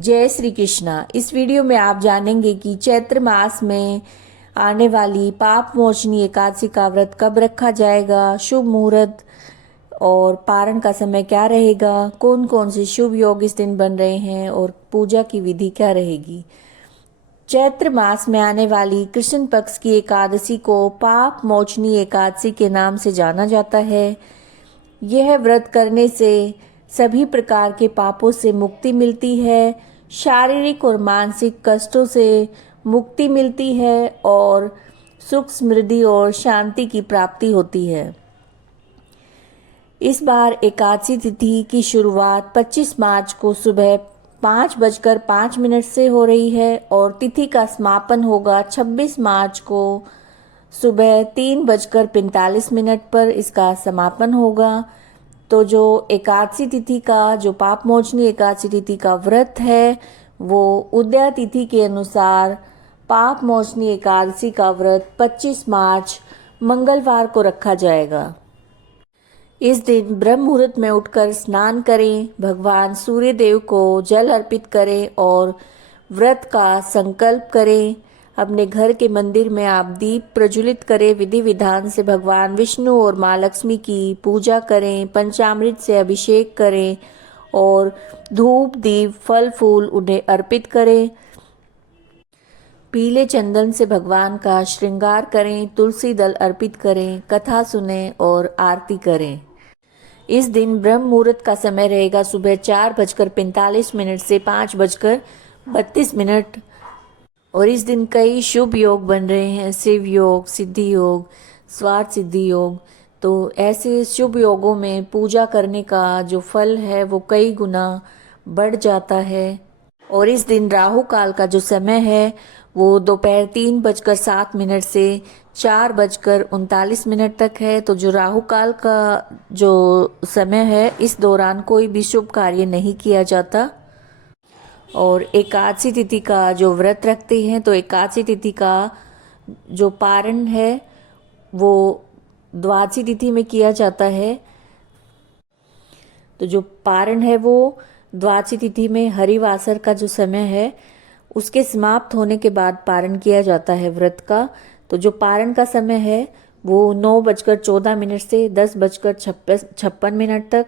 जय श्री कृष्णा। इस वीडियो में आप जानेंगे कि चैत्र मास में आने वाली पाप मोचनी एकादशी का व्रत कब रखा जाएगा, शुभ मुहूर्त और पारण का समय क्या रहेगा, कौन कौन से शुभ योग इस दिन बन रहे हैं और पूजा की विधि क्या रहेगी। चैत्र मास में आने वाली कृष्ण पक्ष की एकादशी को पाप मोचनी एकादशी के नाम से जाना जाता है। यह व्रत करने से सभी प्रकार के पापों से मुक्ति मिलती है, शारीरिक और मानसिक कष्टों से मुक्ति मिलती है और सुख समृद्धि और शांति की प्राप्ति होती है। इस बार एकादशी तिथि की शुरुआत 25 मार्च को सुबह 5:05 से हो रही है और तिथि का समापन होगा 26 मार्च को सुबह 3:45 पर इसका समापन होगा। तो जो एकादशी तिथि का, जो पाप मोचनी एकादशी तिथि का व्रत है, वो उदया तिथि के अनुसार पाप मोचनी एकादशी का व्रत 25 मार्च मंगलवार को रखा जाएगा। इस दिन ब्रह्म मुहूर्त में उठकर स्नान करें, भगवान सूर्य देव को जल अर्पित करें और व्रत का संकल्प करें। अपने घर के मंदिर में आप दीप प्रज्वलित करें, विधि विधान से भगवान विष्णु और माँ लक्ष्मी की पूजा करें, पंचामृत से अभिषेक करें और धूप दीप फल फूल उन्हें अर्पित करें। पीले चंदन से भगवान का श्रृंगार करें, तुलसी दल अर्पित करें, कथा सुनें और आरती करें। इस दिन ब्रह्म मुहूर्त का समय रहेगा सुबह 4:45 से 5:32 और इस दिन कई शुभ योग बन रहे हैं, शिव योग, सिद्धि योग, स्वार्थ सिद्धि योग। तो ऐसे शुभ योगों में पूजा करने का जो फल है वो कई गुना बढ़ जाता है। और इस दिन राहु काल का जो समय है वो दोपहर 3:07 से 4:39 तक है। तो जो राहु काल का जो समय है, इस दौरान कोई भी शुभ कार्य नहीं किया जाता। और एकादशी तिथि का जो व्रत रखते हैं तो एकादशी तिथि का जो पारण है वो द्वादशी तिथि में किया जाता है। तो जो पारण है वो द्वादशी तिथि में हरिवासर का जो समय है उसके समाप्त होने के बाद पारण किया जाता है व्रत का। तो जो पारण का समय है वो 9:14 से 10:56 तक।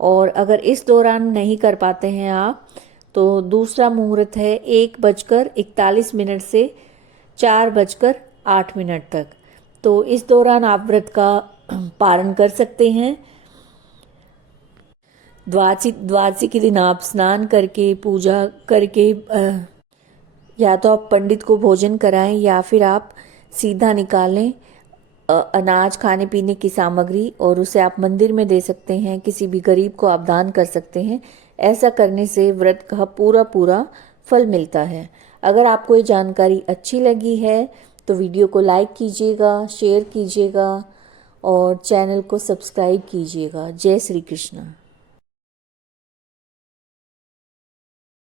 और अगर इस दौरान नहीं कर पाते हैं आप तो दूसरा मुहूर्त है 1:41 से 4:08 तक। तो इस दौरान आप व्रत का पारण कर सकते हैं। द्वादशी के दिन आप स्नान करके पूजा करके या तो आप पंडित को भोजन कराएं या फिर आप सीधा निकालें अनाज, खाने पीने की सामग्री, और उसे आप मंदिर में दे सकते हैं, किसी भी गरीब को आप दान कर सकते हैं। ऐसा करने से व्रत का पूरा फल मिलता है। अगर आपको ये जानकारी अच्छी लगी है तो वीडियो को लाइक कीजिएगा, शेयर कीजिएगा और चैनल को सब्सक्राइब कीजिएगा। जय श्री कृष्ण।